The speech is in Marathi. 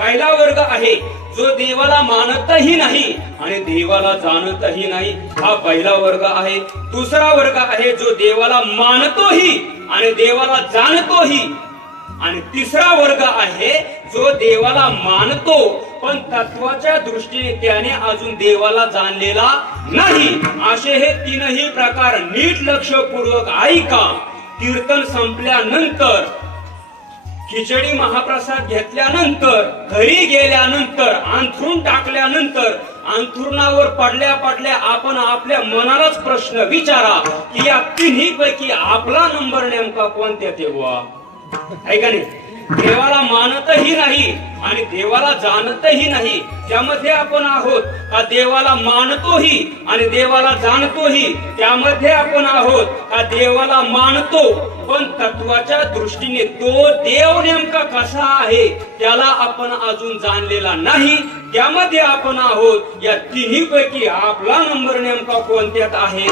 पहिला वर्ग आहे जो देवाला मानतही नाही आणि देवाला जाणतही नाही, हा पहिला वर्ग आहे. दुसरा वर्ग आहे जो देवाला मानतोही आणि देवाला जाणतोही. आणि तिसरा वर्ग आहे जो देवाला मानतो पण तत्वाच्या दृष्टीने त्याने अजून देवाला जाणलेला नाही. असे हे तीनही प्रकार नीट लक्षपूर्वक ऐका. कीर्तन संपल्यानंतर, खिचडी महाप्रसाद घेतल्यानंतर, घरी गेल्यानंतर, अंथरूण टाकल्यानंतर, अंथरुणावर पडल्या पडल्या आपण आपल्या मनालाच प्रश्न विचारा की या तिन्ही पैकी आपला नंबर नेमका कोणत्या तेव्हा आहे का नाही. देवाला मानतही नाही आणि देवाला जाणतही नाही, त्यामध्ये आपण आहोत. का देवाला मानतोही आणि देवाला जाणतोही, त्यामध्ये आपण आहोत. का देवाला मानतो पण तत्वाच्या दृष्टीने तो देव नेमका कसा आहे त्याला आपण अजून जाणलेला नाही, त्यामध्ये आपण आहोत. या तिन्ही पैकी आपला नंबर नेमका कोणत्यात आहे